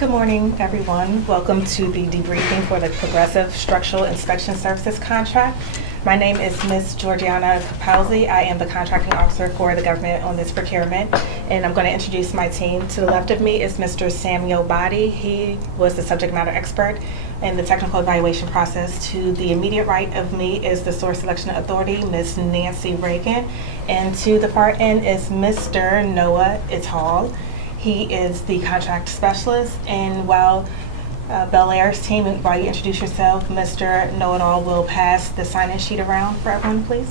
Good morning, everyone. Welcome to the debriefing for the Progressive Structural Inspection Services contract. My name is Ms. Georgiana Capalzi. I am the contracting officer for the government on this procurement, and I'm going to introduce my team. To the left of me is Mr. Samuel Body. He was the subject matter expert in the technical evaluation process. To the immediate right of me is the source selection authority, Ms. Nancy Reagan, and to the far end is Mr. Noah Ital. He is the contract specialist, and while BelAir's team, while you introduce yourself, Mr. Know-It-All will pass the sign-in sheet around for everyone, please.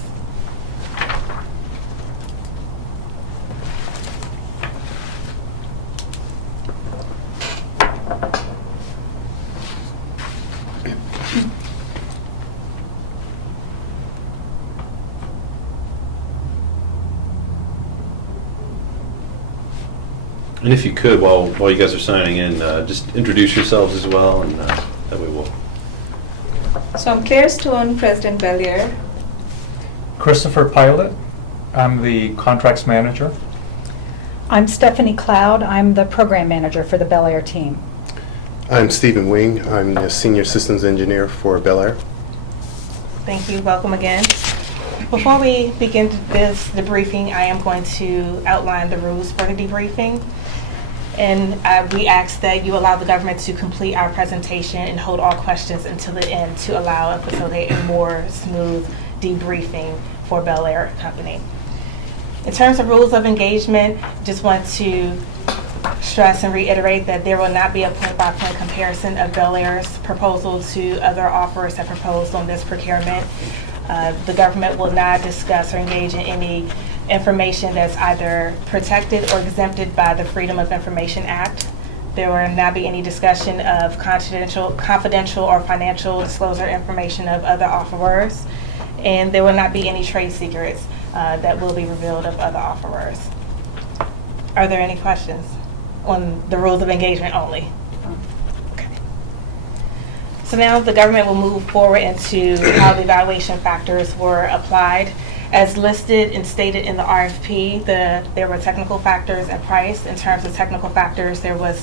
And if you could, while you guys are signing in, just introduce yourselves as well, and that way we'll. So I'm Claire Stone, President BelAir. Christopher Pilot, I'm the contracts manager. I'm Stephanie Cloud. I'm the program manager for the BelAir team. I'm Stephen Wing. I'm the senior systems engineer for BelAir. Thank you. Welcome again. Before we begin this debriefing, I am going to outline the rules for the debriefing. And we ask that you allow the government to complete our presentation and hold all questions until the end to allow and facilitate a more smooth debriefing for BelAir Company. In terms of rules of engagement, just want to stress and reiterate that there will not be a point-by-point comparison of BelAir's proposal to other offers that proposed on this procurement. The government will not discuss or engage in any information that's either protected or exempted by the Freedom of Information Act. There will not be any discussion of confidential or financial disclosure information of other offerors, and there will not be any trade secrets that will be revealed of other offerors. Are there any questions on the rules of engagement only? Okay. So now the government will move forward into how the evaluation factors were applied. As listed and stated in the RFP, there were technical factors and price. In terms of technical factors, there were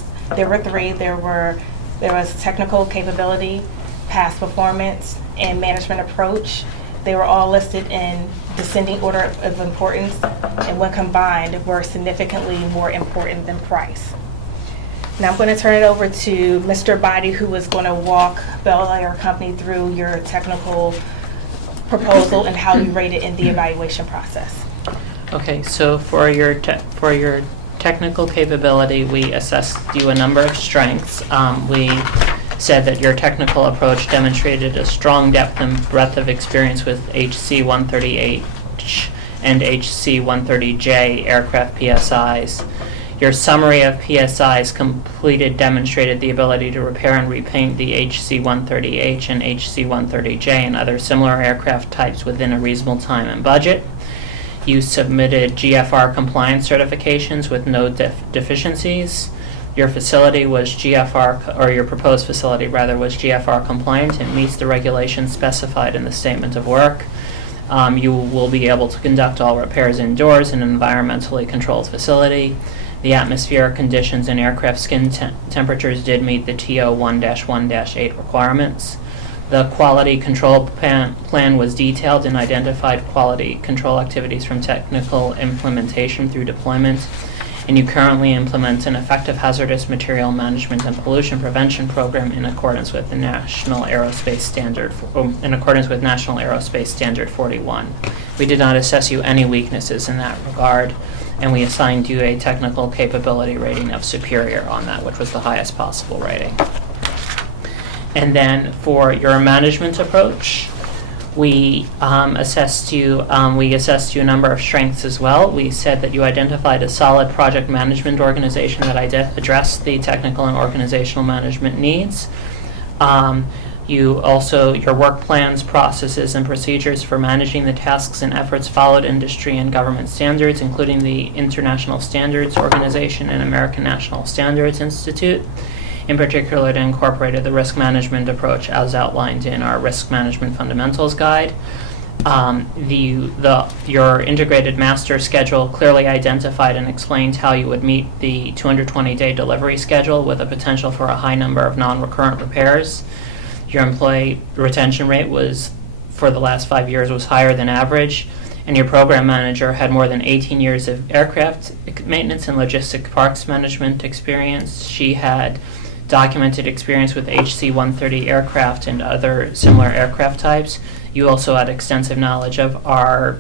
three. There was technical capability, past performance, and management approach. They were all listed in descending order of importance, and when combined, were significantly more important than price. Now I'm going to turn it over to Mr. Body, who is going to walk BelAir Company through your technical proposal and how you rate it in the evaluation process. Okay, so for your technical capability, we assessed you a number of strengths. We said that your technical approach demonstrated a strong depth and breadth of experience with HC-130H and HC-130J aircraft PSIs. Your summary of PSIs completed demonstrated the ability to repair and repaint the HC-130H and HC-130J and other similar aircraft types within a reasonable time and budget. You submitted GFR compliance certifications with no deficiencies. Your facility was GFR, or your proposed facility rather, was GFR compliant and meets the regulations specified in the statement of work. You will be able to conduct all repairs indoors in an environmentally controlled facility. The atmospheric conditions and aircraft skin temperatures did meet the TO 1-1-8 requirements. The quality control plan was detailed and identified quality control activities from technical implementation through deployment, and you currently implement an effective hazardous material management and pollution prevention program in accordance with the National Aerospace Standard, National Aerospace Standard 41. We did not assess you any weaknesses in that regard, and we assigned you a technical capability rating of superior on that, which was the highest possible rating. And then for your management approach, we assessed you a number of strengths as well. We said that you identified a solid project management organization that addressed the technical and organizational management needs. Your work plans, processes, and procedures for managing the tasks and efforts followed industry and government standards, including the International Standards Organization and American National Standards Institute. In particular, it incorporated the risk management approach as outlined in our Risk Management Fundamentals Guide. Your integrated master schedule clearly identified and explained how you would meet the 220-day delivery schedule with a potential for a high number of non-recurrent repairs. Your employee retention rate was, for the last 5 years, was higher than average, and your program manager had more than 18 years of aircraft maintenance and logistic parks management experience. She had documented experience with HC-130 aircraft and other similar aircraft types. You also had extensive knowledge of our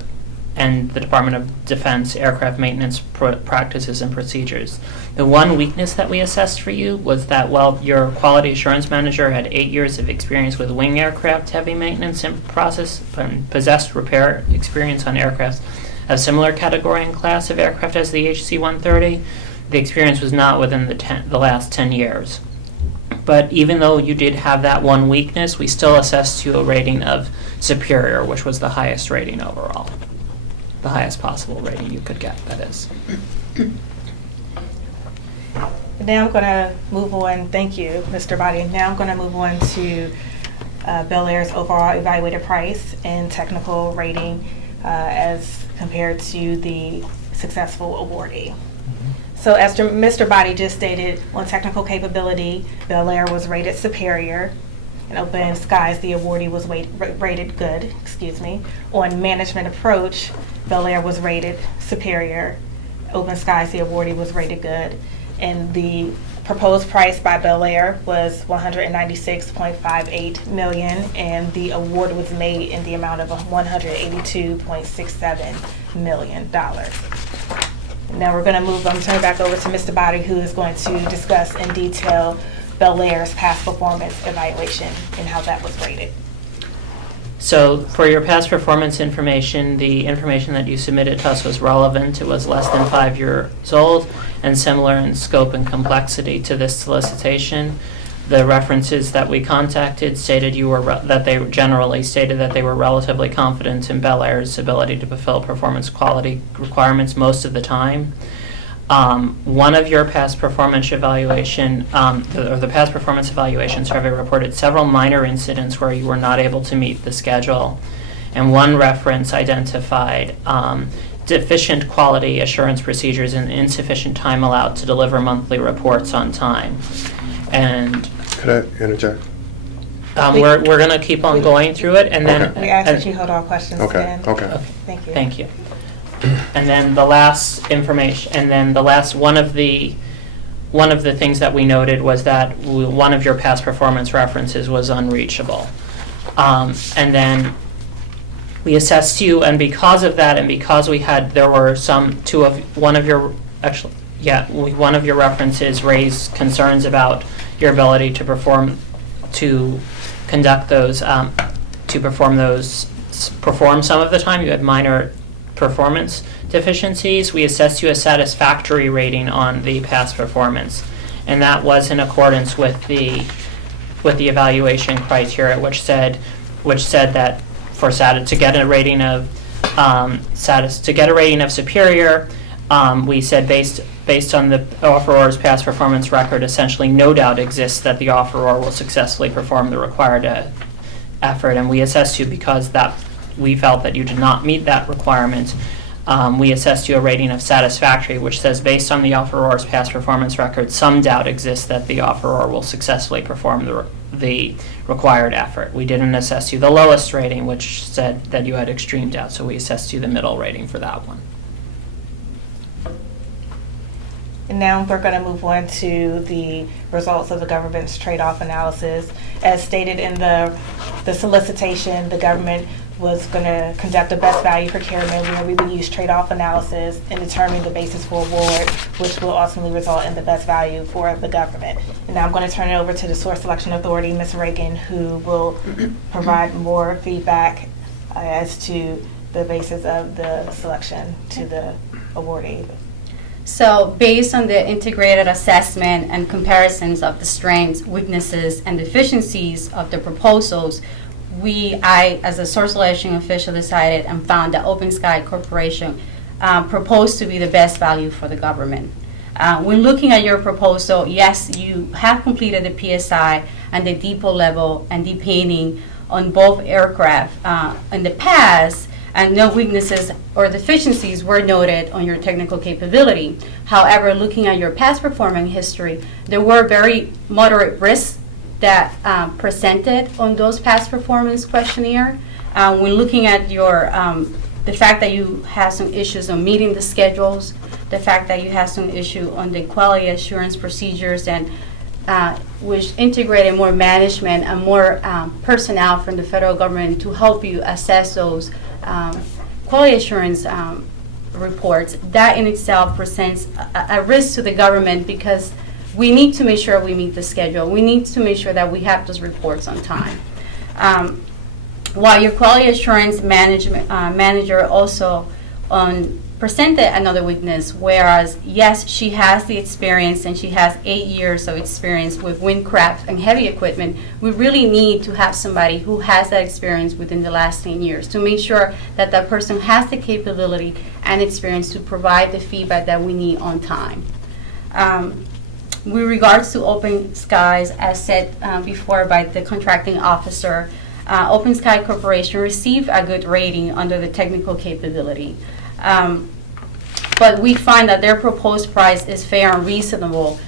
and the Department of Defense aircraft maintenance practices and procedures. The one weakness that we assessed for you was that while your quality assurance manager had 8 years of experience with wing aircraft heavy maintenance and process and possessed repair experience on aircraft of similar category and class of aircraft as the HC-130, the experience was not within the last 10 years. But even though you did have that one weakness, we still assessed you a rating of superior, which was the highest rating overall. The highest possible rating you could get, that is. Now I'm going to move on. Thank you, Mr. Body. Now I'm going to move on to BelAir's overall evaluated price and technical rating as compared to the successful awardee. So as Mr. Body just stated, on technical capability, BelAir was rated superior. In Open Skies, the awardee was rated good, On management approach, BelAir was rated superior. Open Skies, the awardee was rated good. And the proposed price by BelAir was $196.58 million, and the award was made in the amount of $182.67 million. Now we're going to turn it back over to Mr. Body, who is going to discuss in detail BelAir's past performance evaluation and how that was rated. So for your past performance information, the information that you submitted to us was relevant. It was less than 5 years old and similar in scope and complexity to this solicitation. The references that we contacted stated generally stated that they were relatively confident in BelAir's ability to fulfill performance quality requirements most of the time. One of your past performance evaluation, the past performance evaluation survey reported several minor incidents where you were not able to meet the schedule, and one reference identified deficient quality assurance procedures and insufficient time allowed to deliver monthly reports on time. And Could I interject? we're going to keep on going through it, and then We ask that you hold all questions Okay, then. okay. Thank you. Thank you. And then the last information, and then the last one of the things that we noted was that one of your past performance references was unreachable. And then we assessed you, and because of that, and because one of your references raised concerns about your ability to perform some of the time. You had minor performance deficiencies. We assessed you a satisfactory rating on the past performance, and that was in accordance with the evaluation criteria, which said that to get a rating of superior, we said based on the offeror's past performance record, essentially no doubt exists that the offeror will successfully perform the required effort, and we assessed you because we felt that you did not meet that requirement. We assessed you a rating of satisfactory, which says based on the offeror's past performance record, some doubt exists that the offeror will successfully perform the required effort. We didn't assess you the lowest rating, which said that you had extreme doubt, so we assessed you the middle rating for that one. And now we're going to move on to the results of the government's trade-off analysis. As stated in the solicitation, the government was going to conduct a best value procurement where we would use trade-off analysis and determine the basis for award, which will ultimately result in the best value for the government. And now I'm going to turn it over to the Source Selection Authority, Ms. Reagan, who will provide more feedback as to the basis of the selection to the awardee. So based on the integrated assessment and comparisons of the strengths, weaknesses, and deficiencies of the proposals, I, as a source selection official, decided and found that Open Sky Corporation proposed to be the best value for the government. When looking at your proposal, yes, you have completed the PSI and the depot level and depainting on both aircraft in the past, and no weaknesses or deficiencies were noted on your technical capability. However, looking at your past performance history, there were very moderate risks that presented on those past performance questionnaire. When looking at your the fact that you have some issues on meeting the schedules, the fact that you have some issue on the quality assurance procedures, and which integrated more management and more personnel from the federal government to help you assess those quality assurance reports, that in itself presents a risk to the government, because we need to make sure we meet the schedule. We need to make sure that we have those reports on time. While your quality assurance manager also presented another weakness, whereas yes, she has the experience and she has 8 years of experience with windcraft and heavy equipment, we really need to have somebody who has that experience within the last 10 years to make sure that that person has the capability and experience to provide the feedback that we need on time. With regards to Open Skies, as said before by the contracting officer, Open Sky Corporation received a good rating under the technical capability. But we find that their proposed price is fair and reasonable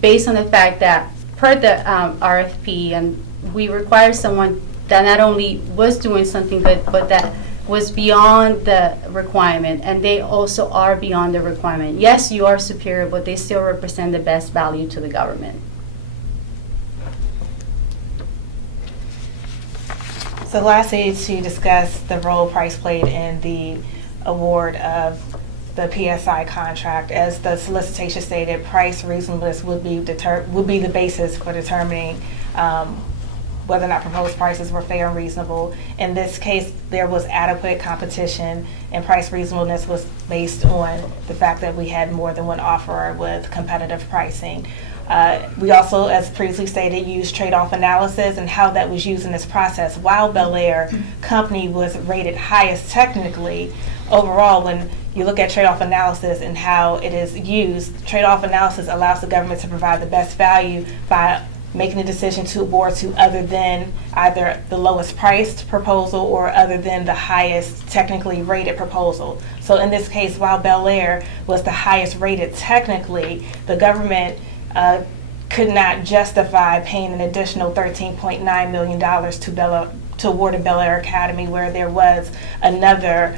based on the fact that per the RFP, and we require someone that not only was doing something good, but that was beyond the requirement, and they also are beyond the requirement. Yes, you are superior, but they still represent the best value to the government. So lastly, to discuss the role price played in the award of the PSI contract. As the solicitation stated, price reasonableness would be the basis for determining whether or not proposed prices were fair and reasonable. In this case, there was adequate competition, and price reasonableness was based on the fact that we had more than one offerer with competitive pricing. We also, as previously stated, used trade-off analysis, and how that was used in this process. While BelAir company was rated highest technically, overall, when you look at trade-off analysis and how it is used, trade-off analysis allows the government to provide the best value by making a decision to award to other than either the lowest priced proposal or other than the highest technically rated proposal. So in this case, while BelAir was the highest rated technically, the government could not justify paying an additional $13.9 million to award a BelAir Academy, where there was another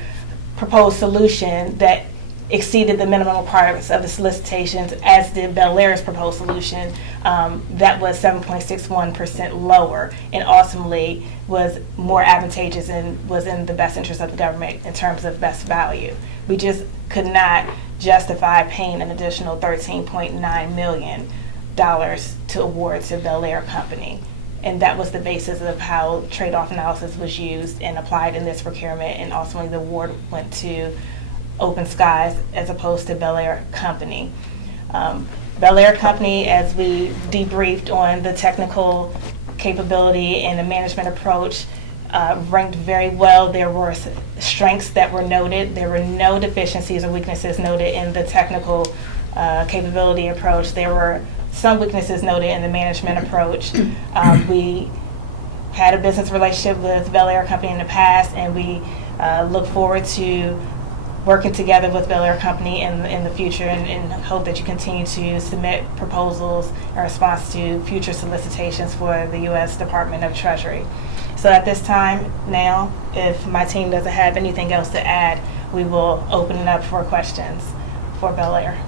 proposed solution that exceeded the minimum requirements of the solicitations, as did BelAir's proposed solution that was 7.61% lower, and ultimately was more advantageous and was in the best interest of the government in terms of best value. We just could not justify paying an additional $13.9 million to award to BelAir Company. And that was the basis of how trade-off analysis was used and applied in this procurement, and ultimately the award went to Open Skies as opposed to BelAir Company. BelAir Company, as we debriefed on the technical capability and the management approach, ranked very well. There were strengths that were noted. There were no deficiencies or weaknesses noted in the technical capability approach. There were some weaknesses noted in the management approach. We had a business relationship with BelAir Company in the past, and we look forward to working together with BelAir Company in the future, and hope that you continue to submit proposals in response to future solicitations for the U.S. Department of Treasury. So at this time now, if my team doesn't have anything else to add, we will open it up for questions for BelAir.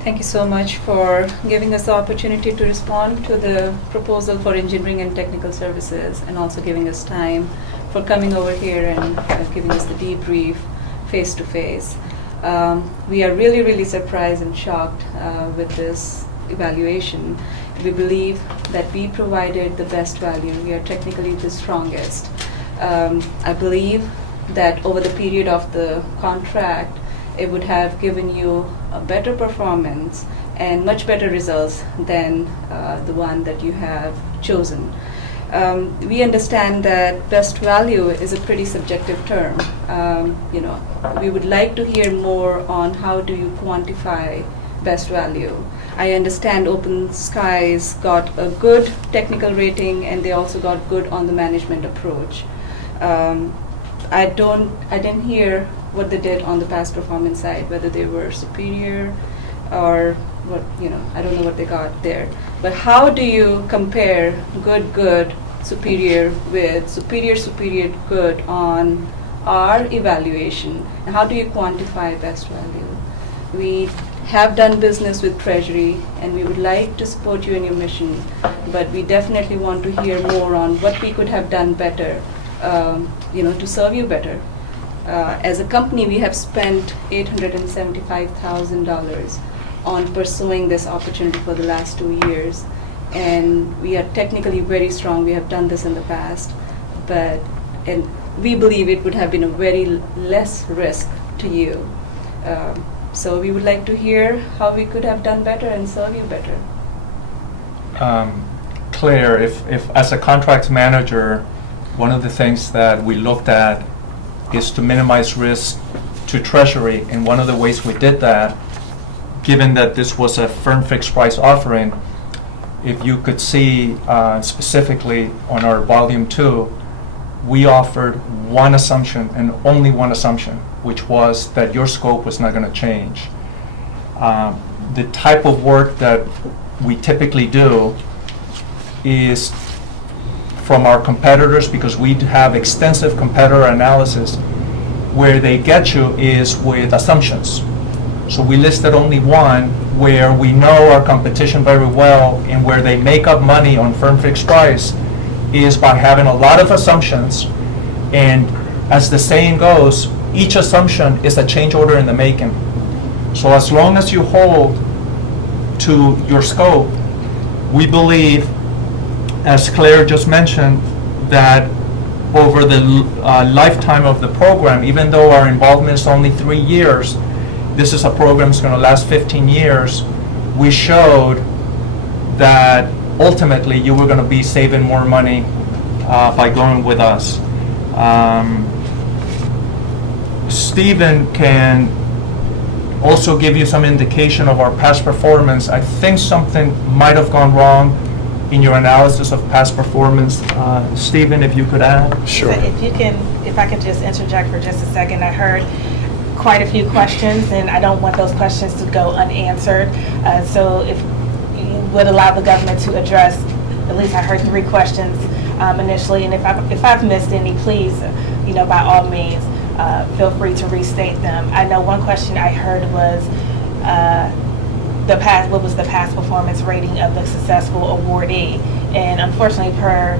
Thank you so much for giving us the opportunity to respond to the proposal for engineering and technical services, and also giving us time for coming over here and giving us the debrief face to face. We are really, really surprised and shocked with this evaluation. We believe that we provided the best value. We are technically the strongest. I believe that over the period of the contract, it would have given you a better performance and much better results than the one that you have chosen. We understand that best value is a pretty subjective term. We would like to hear more on how do you quantify best value. I understand Open Skies got a good technical rating, and they also got good on the management approach. I didn't hear what they did on the past performance side, whether they were superior or what, I don't know what they got there. But how do you compare good, superior with superior, good on our evaluation? And how do you quantify best value? We have done business with Treasury, and we would like to support you in your mission, but we definitely want to hear more on what we could have done better, to serve you better. As a company, we have spent $875,000 on pursuing this opportunity for the last 2 years, and we are technically very strong. We have done this in the past, and we believe it would have been a very less risk to you. So we would like to hear how we could have done better and serve you better. Claire, if as a contracts manager, one of the things that we looked at is to minimize risk to Treasury, and one of the ways we did that, given that this was a firm fixed price offering, if you could see specifically on our volume 2, we offered one assumption and only one assumption, which was that your scope was not going to change. The type of work that we typically do is from our competitors, because we have extensive competitor analysis, where they get you is with assumptions. So we listed only one where we know our competition very well, and where they make up money on firm fixed price is by having a lot of assumptions, and as the saying goes, each assumption is a change order in the making. So as long as you hold to your scope, we believe, as Claire just mentioned, that over the lifetime of the program, even though our involvement is only 3 years, this is a program that's going to last 15 years, we showed that ultimately you were going to be saving more money by going with us. Stephen can also give you some indication of our past performance. I think something might have gone wrong in your analysis of past performance. Stephen, if you could add. Sure. If I could just interject for just a second. I heard quite a few questions, and I don't want those questions to go unanswered. So if you would allow the government to address, at least I heard 3 questions initially, and if I've missed any, please, by all means, feel free to restate them. I know one question I heard was what was the past performance rating of the successful awardee, and unfortunately, per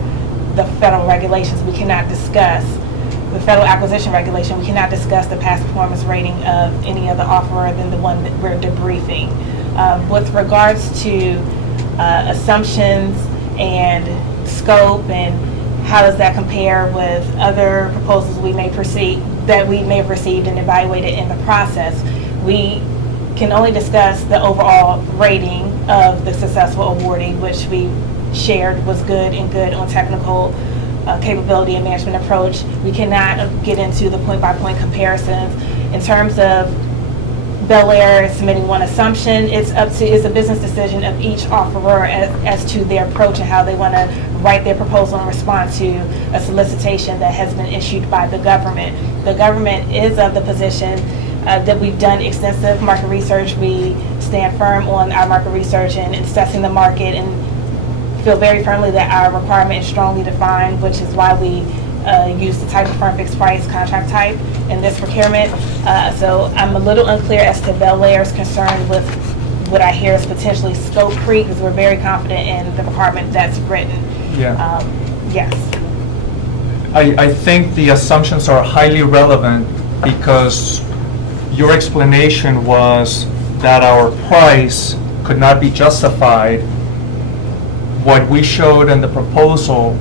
the federal regulations, we cannot discuss the federal acquisition regulation. We cannot discuss the past performance rating of any other offeror than the one that we're debriefing. With regards to assumptions and scope, and how does that compare with other proposals we may have received and evaluated in the process, we can only discuss the overall rating of the successful awardee, which we shared was good on technical capability and management approach. We cannot get into the point-by-point comparisons. In terms of BelAir submitting one assumption, it's a business decision of each offeror as to their approach and how they want to write their proposal in response to a solicitation that has been issued by the government. The government is of the position that we've done extensive market research. We stand firm on our market research and assessing the market, and feel very firmly that our requirement is strongly defined, which is why we use the type of firm fixed price contract type in this procurement. So I'm a little unclear as to BelAir's concern with what I hear is potentially scope creep, because we're very confident in the requirement that's written. Yeah. Yes. I think the assumptions are highly relevant, because your explanation was that our price could not be justified. What we showed in the proposal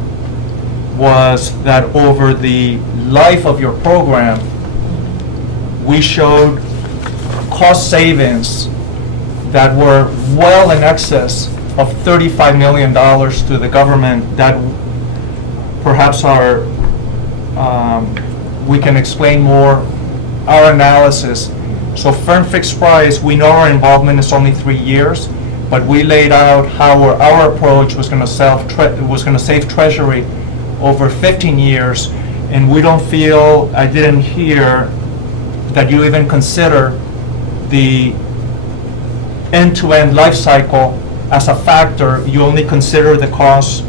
was that over the life of your program, we showed cost savings that were well in excess of $35 million to the government, that perhaps we can explain more our analysis. So firm fixed price, we know our involvement is only 3 years, but we laid out how our approach was going to save Treasury over 15 years, and we don't feel, I didn't hear that you even consider the end-to-end life cycle as a factor. You only consider the cost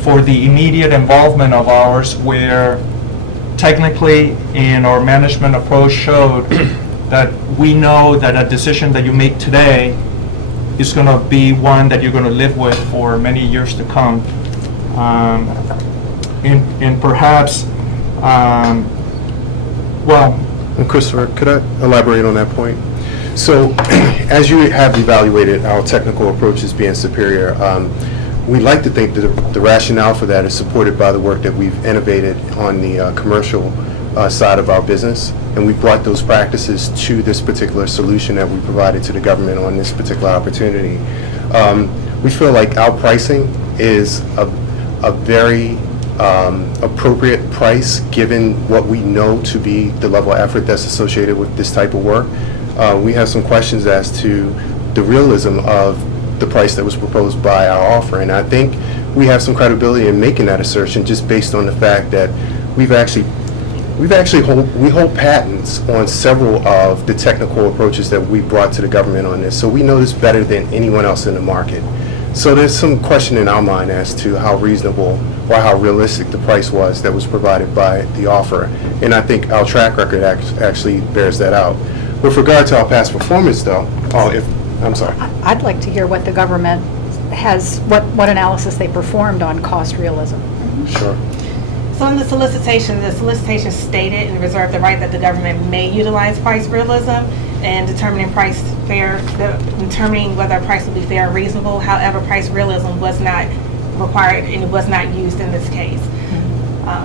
for the immediate involvement of ours, where technically in our management approach showed that we know that a decision that you make today is going to be one that you're going to live with for many years to come. And perhaps, well, And Christopher, could I elaborate on that point? So, as you have evaluated our technical approaches being superior, we like to think that the rationale for that is supported by the work that we've innovated on the commercial side of our business, and we brought those practices to this particular solution that we provided to the government on this particular opportunity. We feel like our pricing is a very appropriate price given what we know to be the level of effort that's associated with this type of work. We have some questions as to the realism of the price that was proposed by our offer, and I think we have some credibility in making that assertion just based on the fact that we hold patents on several of the technical approaches that we brought to the government on this, so we know this better than anyone else in the market. So there's some question in our mind as to how reasonable or how realistic the price was that was provided by the offer, and I think our track record actually bears that out. With regard to our past performance, though, I'm sorry. I'd like to hear what the government has, what analysis they performed on cost realism. Sure. So in the solicitation stated and reserved the right that the government may utilize price realism in determining determining whether a price will be fair or reasonable. However, price realism was not required and it was not used in this case.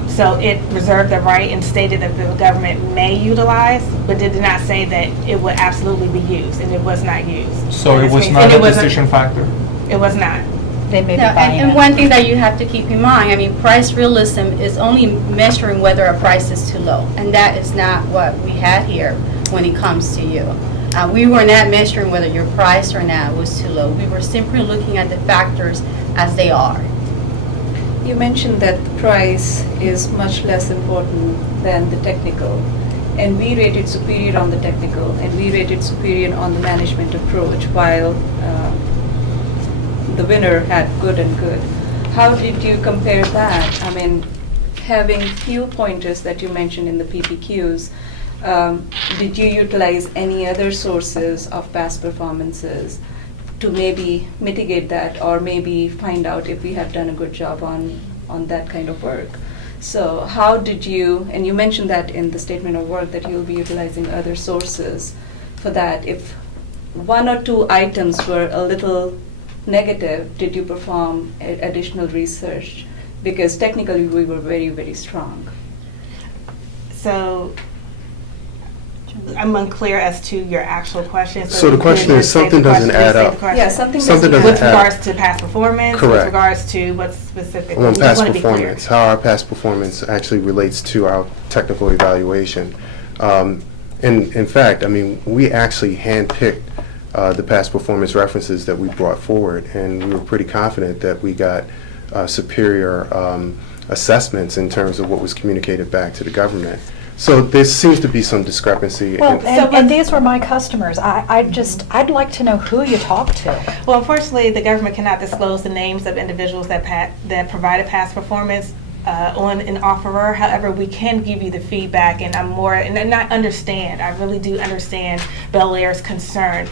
So it reserved the right and stated that the government may utilize, but it did not say that it would absolutely be used, and it was not used. so it was not a decision factor? It was not. They may be No, buying and it. one thing that you have to keep in mind, I mean, price realism is only measuring whether a price is too low, and that is not what we had here when it comes to you. We were not measuring whether your price or not was too low. We were simply looking at the factors as they are. You mentioned that the price is much less important than the technical, and we rated superior on the technical, and we rated superior on the management approach, while the winner had good and good. How did you compare that? I mean, having few pointers that you mentioned in the PPQs, did you utilize any other sources of past performances to maybe mitigate that, or maybe find out if we have done a good job on that kind of work? So how did you, and you mentioned that in the statement of work that you'll be utilizing other sources for that. If one or two items were a little negative, did you perform additional research? Because technically we were very, very strong. So I'm unclear as to your actual question. So the question is, something doesn't add up. Yeah, something Something doesn't With add up. regards to past performance, Correct. with regards to what's specific. On We past wanna be clear. performance, how our past performance actually relates to our technical evaluation. In fact, I mean, we actually handpicked the past performance references that we brought forward, and we were pretty confident that we got superior assessments in terms of what was communicated back to the government. So there seems to be some discrepancy. Well, in- and these were my customers. I'd like to know who you talked to. Well, unfortunately, the government cannot disclose the names of individuals that provided past performance on an offerer. However, we can give you the feedback, and I really do understand BelAir's concern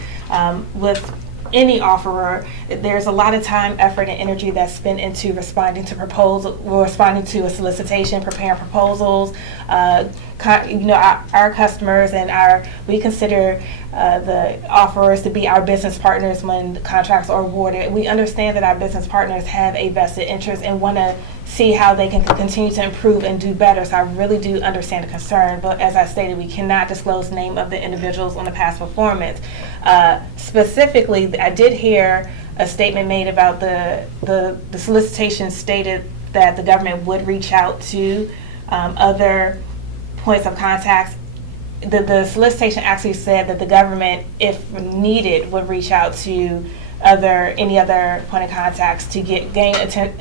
with any offerer. There's a lot of time, effort, and energy that's spent into responding to a solicitation, preparing proposals. Our customers and we consider the offerers to be our business partners when the contracts are awarded. We understand that our business partners have a vested interest and want to see how they can continue to improve and do better. So I really do understand the concern, but as I stated, we cannot disclose the name of the individuals on the past performance. Specifically, I did hear a statement made about the solicitation stated that the government would reach out to other points of contact. The solicitation actually said that the government, if needed, would reach out to any other point of contacts to gain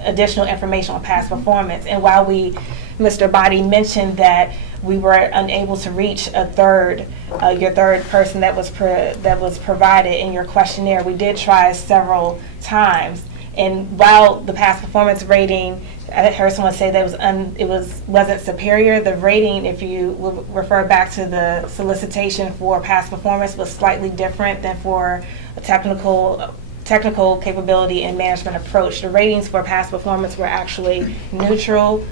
additional information on past performance. And while Mr. Body mentioned that we were unable to reach your third person that was provided in your questionnaire, we did try several times. And while the past performance rating, I heard someone say that wasn't superior. The rating, if you will refer back to the solicitation for past performance, was slightly different than for a technical capability and management approach. The ratings for past performance were actually neutral,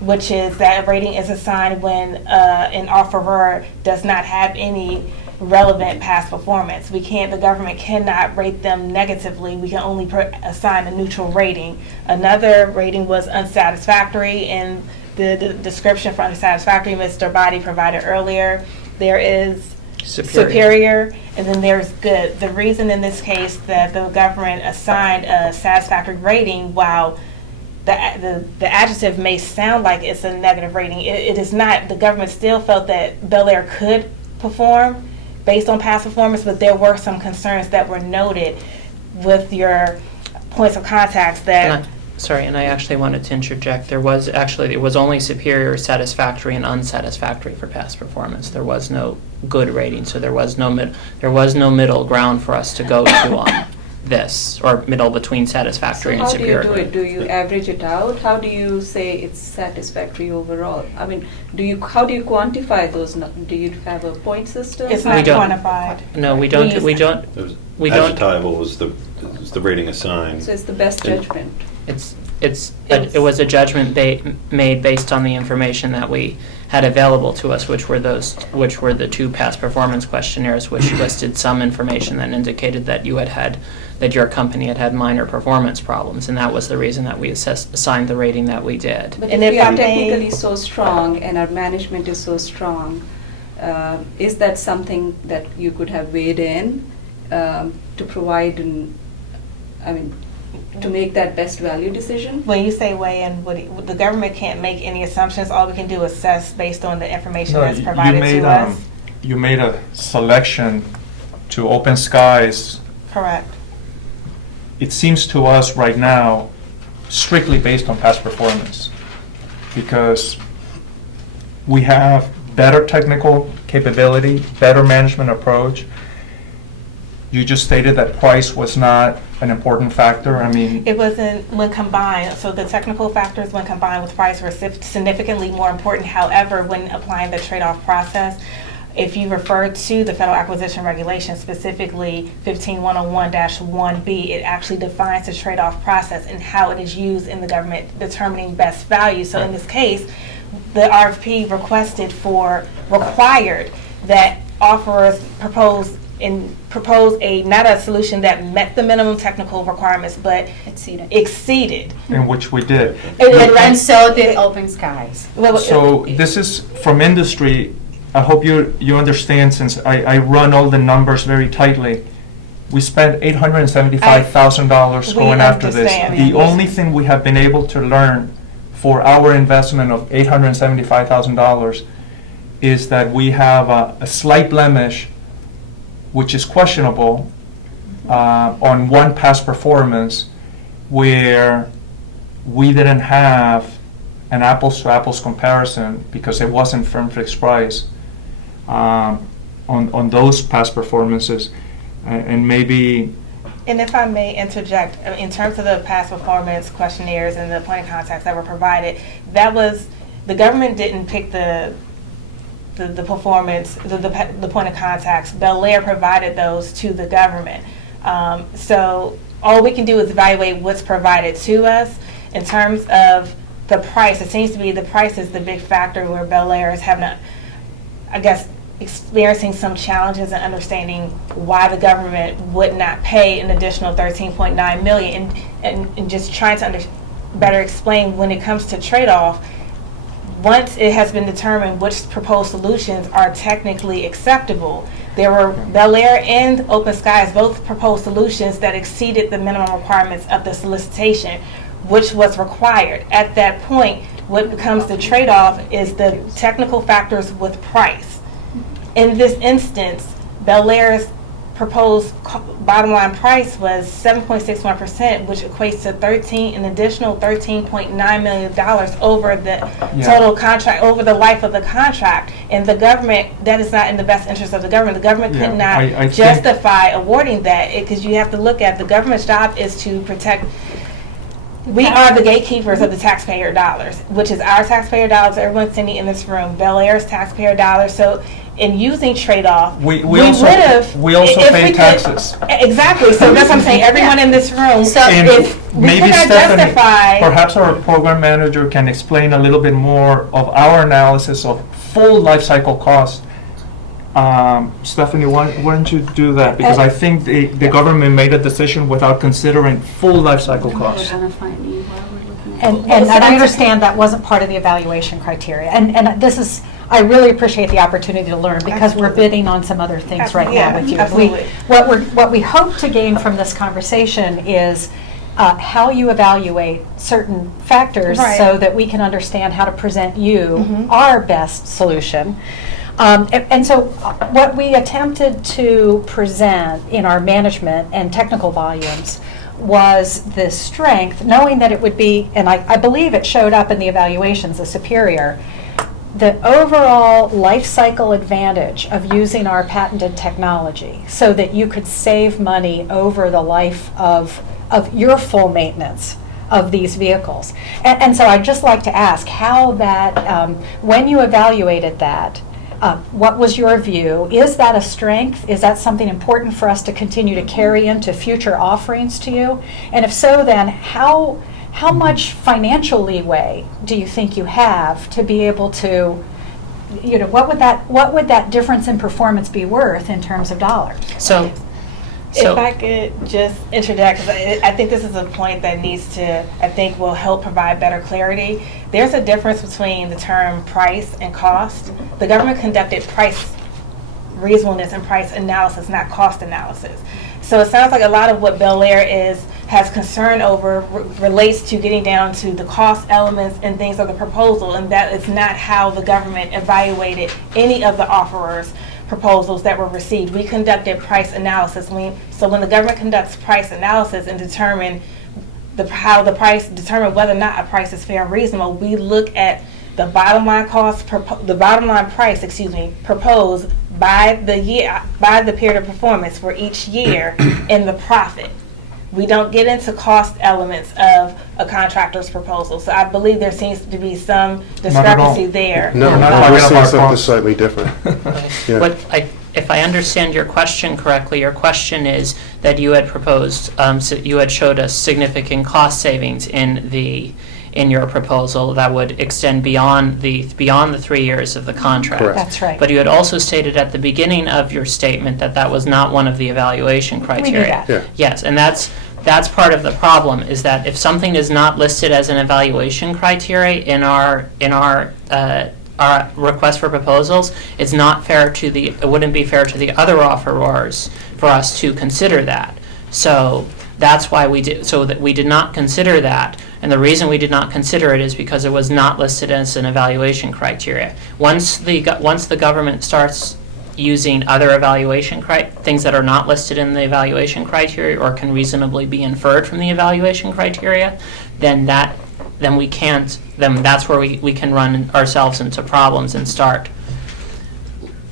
which is that a rating is assigned when an offeror does not have any relevant past performance. The government cannot rate them negatively. We can only assign a neutral rating. Another rating was unsatisfactory, and the description for unsatisfactory Mr. Body provided earlier. There is superior, and then there's good. The reason in this case that the government assigned a satisfactory rating, while the adjective may sound like it's a negative rating, it is not. The government still felt that BelAir could perform based on past performance, but there were some concerns that were noted with your points of contacts that... And I actually wanted to interject. It was only superior, satisfactory, and unsatisfactory for past performance. There was no good rating, so there was no middle ground for us to go to on this, or middle between satisfactory and superior. So how do you do it? Do you average it out? How do you say it's satisfactory overall? I mean, how do you quantify those? Do you have a point system? It's not quantified. No, we don't. Adjectival was the rating assigned. So it's the best judgment. It was a judgment made based on the information that we had available to us, which were the two past performance questionnaires, which listed some information that indicated that that your company had minor performance problems, and that was the reason that we assigned the rating that we did. But if we are technically so strong and our management is so strong, is that something that you could have weighed in to provide to make that best value decision? When you say weigh in, the government can't make any assumptions. All we can do is assess based on the information that's provided to us. You made a selection to Open Skies. Correct. It seems to us right now strictly based on past performance, because we have better technical capability, better management approach. You just stated that price was not an important factor. I mean, it wasn't when combined. So the technical factors when combined with price were significantly more important. However, when applying the trade-off process, if you refer to the Federal Acquisition Regulation, specifically 15101-1B, it actually defines the trade-off process and how it is used in the government determining best value. So in this case, the RFP required that offerors propose not a solution that met the minimum technical requirements, but exceeded. In which we did. And so did Open Skies. So this is from industry. I hope you understand, since I run all the numbers very tightly. We spent $875,000 going after this. The only thing we have been able to learn for our investment of $875,000 is that we have a slight blemish, which is questionable, on one past performance, where we didn't have an apples-to-apples comparison because it wasn't firm fixed price on those past performances, and maybe. And if I may interject, in terms of the past performance questionnaires and the point of contacts that were provided, that was, the government didn't pick the performance, the point of contacts. BelAir provided those to the government. So all we can do is evaluate what's provided to us. In terms of the price, it seems to be the price is the big factor where BelAir is having experiencing some challenges in understanding why the government would not pay an additional $13.9 million, and just trying to better explain when it comes to trade-off. Once it has been determined which proposed solutions are technically acceptable, there were BelAir and Open Skies both proposed solutions that exceeded the minimum requirements of the solicitation, which was required. At that point, what becomes the trade-off is the technical factors with price. In this instance, BelAir's proposed bottom line price was 7.61%, which equates to an additional $13.9 million over the total contract, over the life of the contract. And the government, that is not in the best interest of the government. The government could not I think- justify awarding that, because you have to look at the government's job is to protect. We are the gatekeepers of the taxpayer dollars, which is our taxpayer dollars, everyone sitting in this room, BelAir's taxpayer dollars. So in using Tradeoff, We would also have. pay taxes. Exactly, so that's what I'm saying, everyone in this room, So And if we maybe cannot Stephanie, justify. perhaps our program manager can explain a little bit more of our analysis of full life cycle costs. Stephanie, why don't you do that? Because I think the government made a decision without considering full life cycle costs. And I understand that wasn't part of the evaluation criteria. And this is, I really appreciate the opportunity to learn, because we're bidding on some other things right now with you. Absolutely. What we hope to gain from this conversation is how you evaluate certain factors, Right. so that we can understand how to present you Mhm. our best solution. And so what we attempted to present in our management and technical volumes was the strength, knowing that it would be, and I believe it showed up in the evaluations, the superior, the overall life cycle advantage of using our patented technology, so that you could save money over the life of your full maintenance of these vehicles. And so I'd just like to ask how that, when you evaluated that, what was your view? Is that a strength? Is that something important for us to continue to carry into future offerings to you? And if so, then how much financial leeway do you think you have to be able to, what would that difference in performance be worth in terms of dollars? So If I could just interject, because I think this is a point that needs to, I think will help provide better clarity. There's a difference between the term price and cost. The government conducted price reasonableness and price analysis, not cost analysis. So it sounds like a lot of what BelAir has concern over relates to getting down to the cost elements and things of the proposal, and that is not how the government evaluated any of the offerers' proposals that were received. We conducted price analysis. So when the government conducts price analysis and determine determine whether or not a price is fair and reasonable, we look at the bottom line price, proposed by the period of performance for each year in the profit. We don't get into cost elements of a contractor's proposal. So I believe there seems to be some discrepancy there. No, We're not we're talking saying about something costs. slightly different. Yeah. if I understand your question correctly, your question is that you had proposed, so you had showed us significant cost savings in your proposal that would extend beyond the 3 years of the contract. Correct. That's right. But you had also stated at the beginning of your statement that was not one of the evaluation criteria. that. Yeah. Yes, and that's part of the problem, is that if something is not listed as an evaluation criteria in our request for proposals, it wouldn't be fair to the other offerors for us to consider that. So that's why we did not consider that. And the reason we did not consider it is because it was not listed as an evaluation criteria. Once the government starts using other evaluation things that are not listed in the evaluation criteria or can reasonably be inferred from the evaluation criteria, then that's where we can run ourselves into problems and start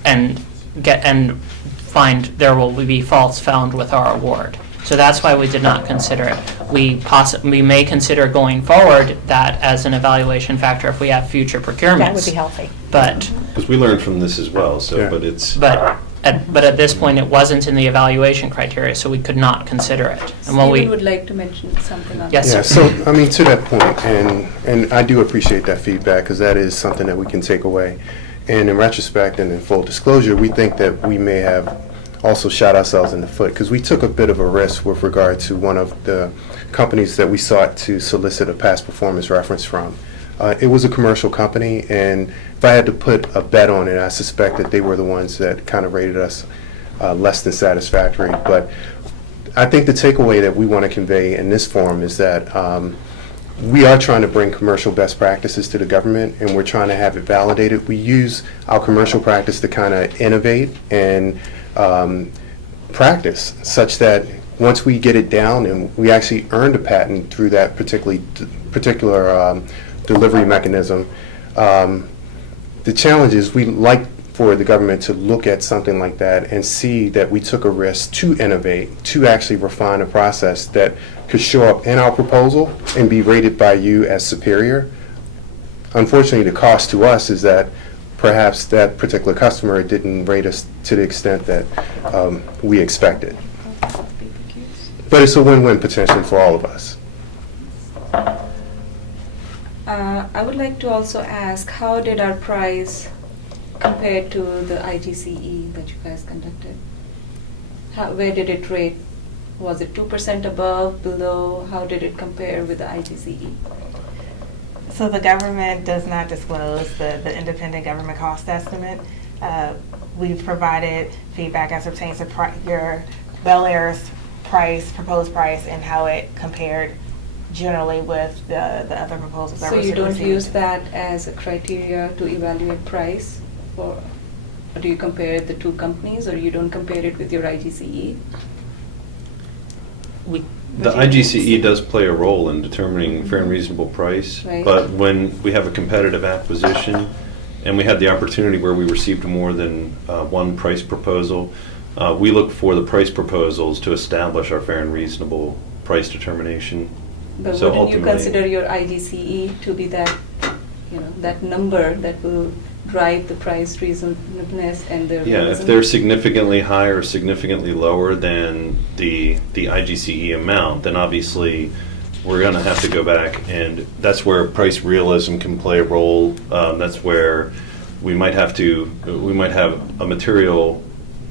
and find there will be faults found with our award. So that's why we did not consider it. We may consider going forward that as an evaluation factor if we have future procurements. That would be healthy. But Because we learned from this as well, so, Yeah. but it's, but at this point, it wasn't in the evaluation criteria, so we could not consider it. And when Stephen would like to mention something on Yes, Yeah, sir. so, to that point, and I do appreciate that feedback, because that is something that we can take away. And in retrospect and in full disclosure, we think that we may have also shot ourselves in the foot, because we took a bit of a risk with regard to one of the companies that we sought to solicit a past performance reference from. It was a commercial company, and if I had to put a bet on it, I suspect that they were the ones that kind of rated us less than satisfactory. But I think the takeaway that we want to convey in this forum is that we are trying to bring commercial best practices to the government, and we're trying to have it validated. We use our commercial practice to kind of innovate and practice, such that once we get it down and we actually earned a patent through that particular delivery mechanism, the challenge is we like for the government to look at something like that and see that we took a risk to innovate, to actually refine a process that could show up in our proposal and be rated by you as superior. Unfortunately, the cost to us is that perhaps that particular customer didn't rate us to the extent that we expected. But it's a win-win potentially for all of us. I would like to also ask, how did our price compare to the IGCE that you guys conducted? Where did it rate? Was it 2% above, below? How did it compare with the IGCE? So the government does not disclose the independent government cost estimate. We've provided feedback as pertains to your BelAir's price, proposed price, and how it compared generally with the other proposals that So were you don't received. use that as a criteria to evaluate price? Or do you compare the two companies, or you don't compare it with your IGCE? The IGCE does play a role in determining fair and reasonable price, Right. but when we have a competitive acquisition, and we had the opportunity where we received more than one price proposal, we look for the price proposals to establish our fair and reasonable price determination. But So wouldn't you ultimately- consider your IGCE to be that, that number that will drive the price reasonableness and the Yeah, if realism? they're significantly higher or significantly lower than the IGCE amount, then obviously we're going to have to go back, and that's where price realism can play a role. That's where we might have a material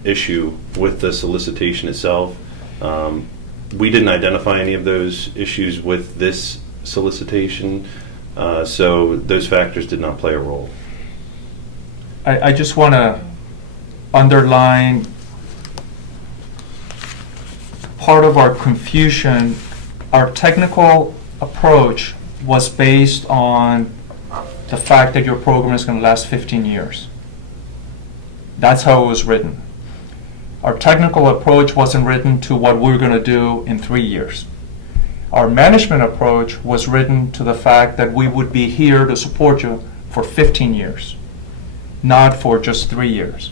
issue with the solicitation itself. We didn't identify any of those issues with this solicitation, so those factors did not play a role. I just want to underline part of our confusion. Our technical approach was based on the fact that your program is going to last 15 years. That's how it was written. Our technical approach wasn't written to what we're going to do in 3 years. Our management approach was written to the fact that we would be here to support you for 15 years. Not for just 3 years.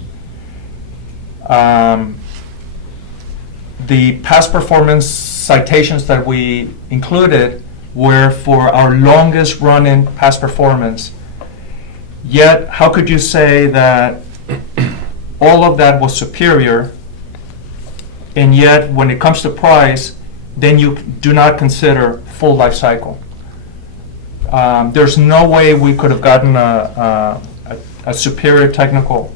The past performance citations that we included were for our longest running past performance. Yet, how could you say that all of that was superior, and yet when it comes to price, then you do not consider full life cycle? There's no way we could have gotten a superior technical,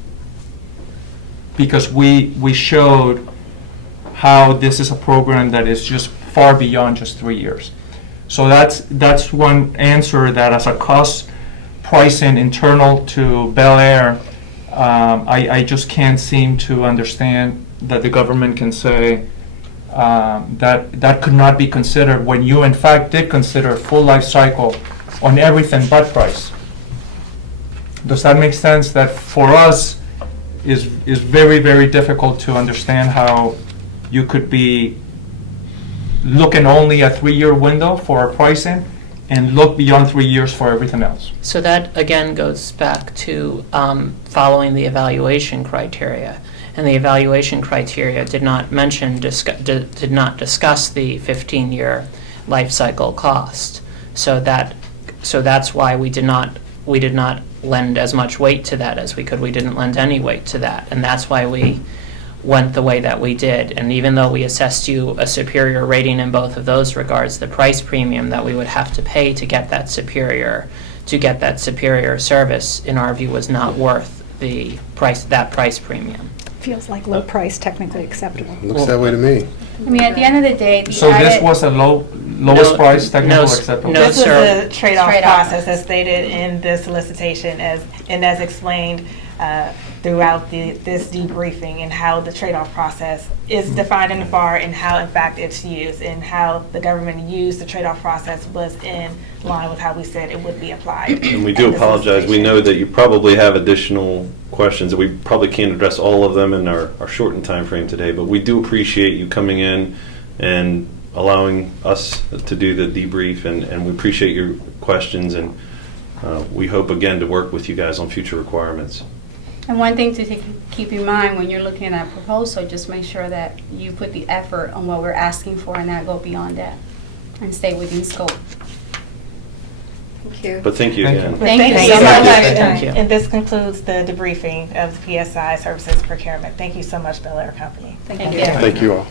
because we showed how this is a program that is just far beyond just 3 years. So that's one answer, that as a cost pricing internal to BelAir, I just can't seem to understand that the government can say that could not be considered when you in fact did consider full life cycle on everything but price. Does that make sense? That for us is very, very difficult to understand how you could be looking only a 3-year window for pricing and look beyond 3 years for everything else. So that again goes back to following the evaluation criteria, and the evaluation criteria did not did not discuss the 15-year life cycle cost. So that's why we did not lend as much weight to that as we could. We didn't lend any weight to that, and that's why we went the way that we did. And even though we assessed you a superior rating in both of those regards, the price premium that we would have to pay to get that superior service, in our view, was not worth that price premium. Feels like low price technically acceptable. Looks that way to me. I mean, at the end of the day, the So this added- was a lowest No, price technical no, acceptable? no, This was sir. the trade-off Trade-off. process as stated in the solicitation, as explained throughout this debriefing and how the trade-off process is defined in the FAR and how in fact it's used and how the government used the trade-off process was in line with how we said it would be applied. And we do at this apologize. We institution. know that you probably have additional questions, and we probably can't address all of them in our shortened time frame today, but we do appreciate you coming in and allowing us to do the debrief, and we appreciate your questions, and we hope again to work with you guys on future requirements. And one thing to keep in mind when you're looking at a proposal, just make sure that you put the effort on what we're asking for and not go beyond that and stay within scope. Thank you. But thank you Thank again. you. Thank you so so much. much. Thank you. And this concludes the debriefing of the PSI Services Procurement. Thank you so much, BelAir Company. Thank Thank you. you. Thank you all.